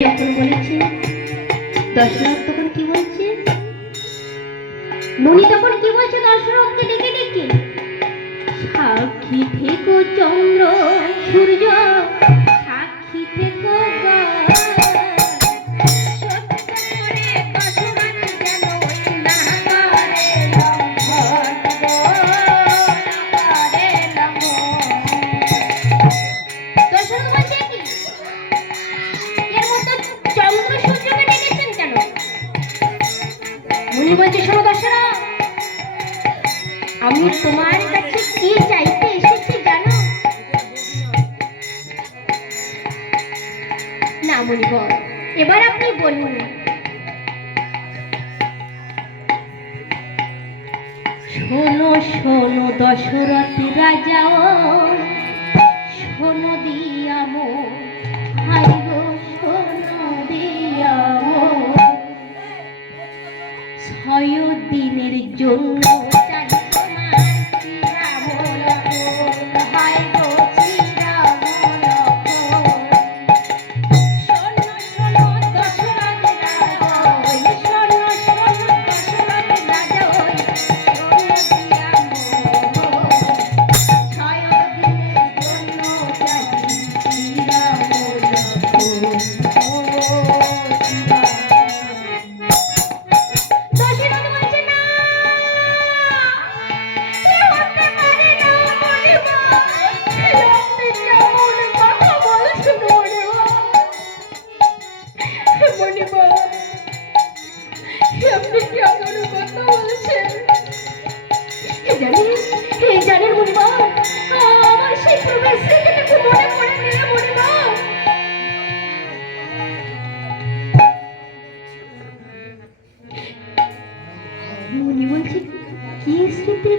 তখন বলেছে দশরথ তখন কি বলছে, মুনি তখন কি বলছে দশরথকে ডেকে ডেকে, সাক্ষী থেকো চন্দ্র সূর্য, সাক্ষী থেকো বলছে, শোনো দশরথ, আমি তোমার কাছে কি চাইতে এসেছি জানো? না মুনিবর, এবার আপনি বলুন। শোনো শোনো দশরথ রাজা, শোনো দিয়ামো, হাই গো শোনো দিয়ামো, 6 দিনের জন্য চাই তোমার চিরামলক, হাই গো চিরামলক। শোনো শোনো দশরথ রাজা, শোনো শোনো দশরথ রাজা, শোনো দিয়ামো, 6 দিনের জন্য চাই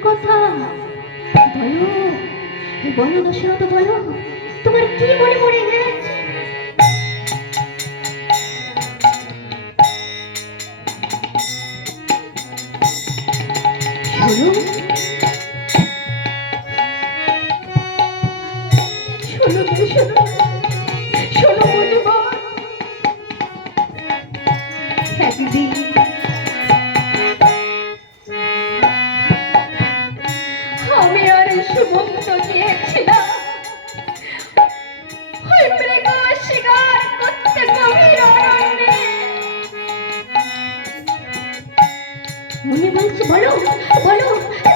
কথা বলো, বলো দশরথ বলো, তোমার কি মনে পড়ে গেছে? শোনো শোনো শোনো শোনো মুনিবর, একদিন আমি আর সুমন্ত গিয়েছিলাম ওই মৃগ শিকার করতে গভীর অরণ্যে। মুনি বলছে, বলো বলো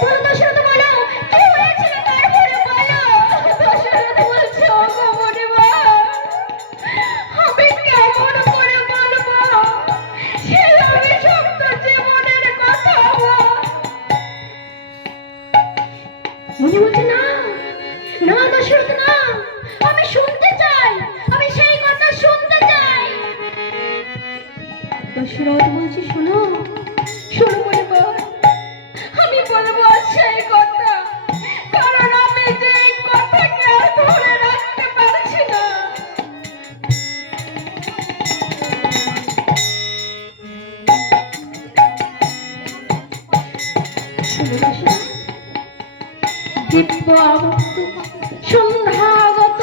বলো দশরথ বলো, কি হয়েছিল তারপরে বলো। দশরথ বলছে, ওগো মুনিবর, আমি কেমন করে বলবো সে অভিশপ্ত জীবনের কথা। মুনি বলছে, না না দশরথ না, আমি শুনতে চাই, আমি সেই কথা শুনতে চাই। দশরথ বলছে, শোনো শোনো মুনিবর, আমি বলবো সেই কথা, কারণ আমি যে এই কথাকে আর ধরে রাখতে পারছি না। শোনো দশরথ, দিব্য সন্ধ্যাগত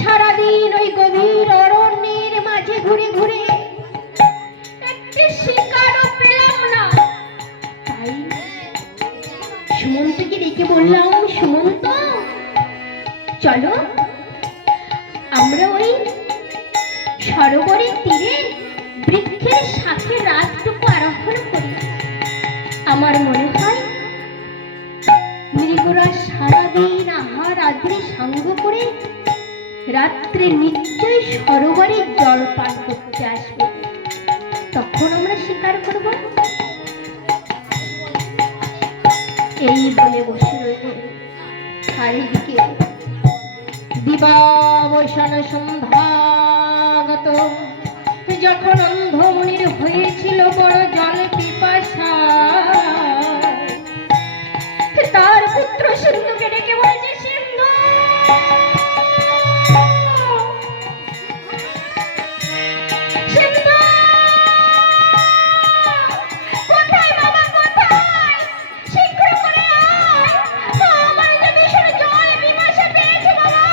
সারাদিন ওই গভীর অরণ্যের মাঝে ঘুরে ঘুরে একটি শিকারও পেলাম না। তাই সুমন্তকে ডেকে বললাম, সুমন্ত চলো আমরা ওই সরোবরের তীরে বৃক্ষের সাথে রাতটুকু আরোহণ করি। আমার মনে হয় মৃগরা সারাদিন আহার আদ্রে সাঙ্গ করে রাত্রে নিশ্চয়ই সরোবরে জল পান করতে আসবে, তখন আমরা শিকার করব। এই বলে বসে রইল। চারিদিকে দিবাবসান সন্ধ্যাগত, যখন অন্ধমনির হয়েছিল বড় জল পিপাসা, তার পুত্র সিন্ধুকে ডেকে বলছে, সিন্ধু সিন্ধু, কোথায় বাবা কোথায়, শীঘ্র করে আয়, আমার যে ভীষণ জল পিপাসা পেয়েছে বাবা।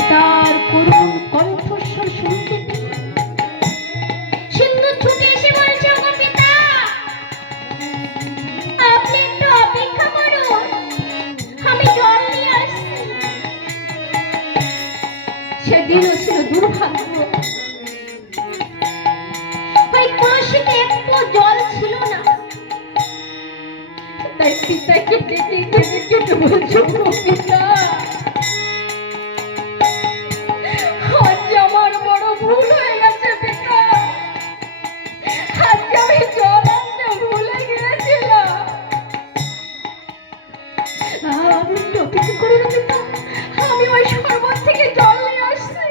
পিতার করুণ কণ্ঠস্বর শুনতে পেয়ে সিন্ধু ছুটে এসে বলছে, ওগো পিতা, আপনি একটু অপেক্ষা করুন, আমি জল নিয়ে আসছি। সেদিনও ছিল দুর্ভাগ্য, ওই কলসিতে একটু জল ছিল না। তাই পিতাকে ডেকে ডেকে ডেকে বলছো, ওগো পিতা, আজ আমার বড় ভুল হয়ে গেছে পিতা, আজকে আমি জল আনতে ভুলে গিয়েছিলাম। আমি একটু অপেক্ষা করুন পিতা, আমি ওই শরবত থেকে জল নিয়ে আসছি।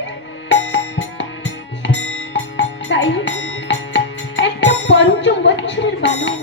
তাই হোক, একটা ৫ বছরের বালক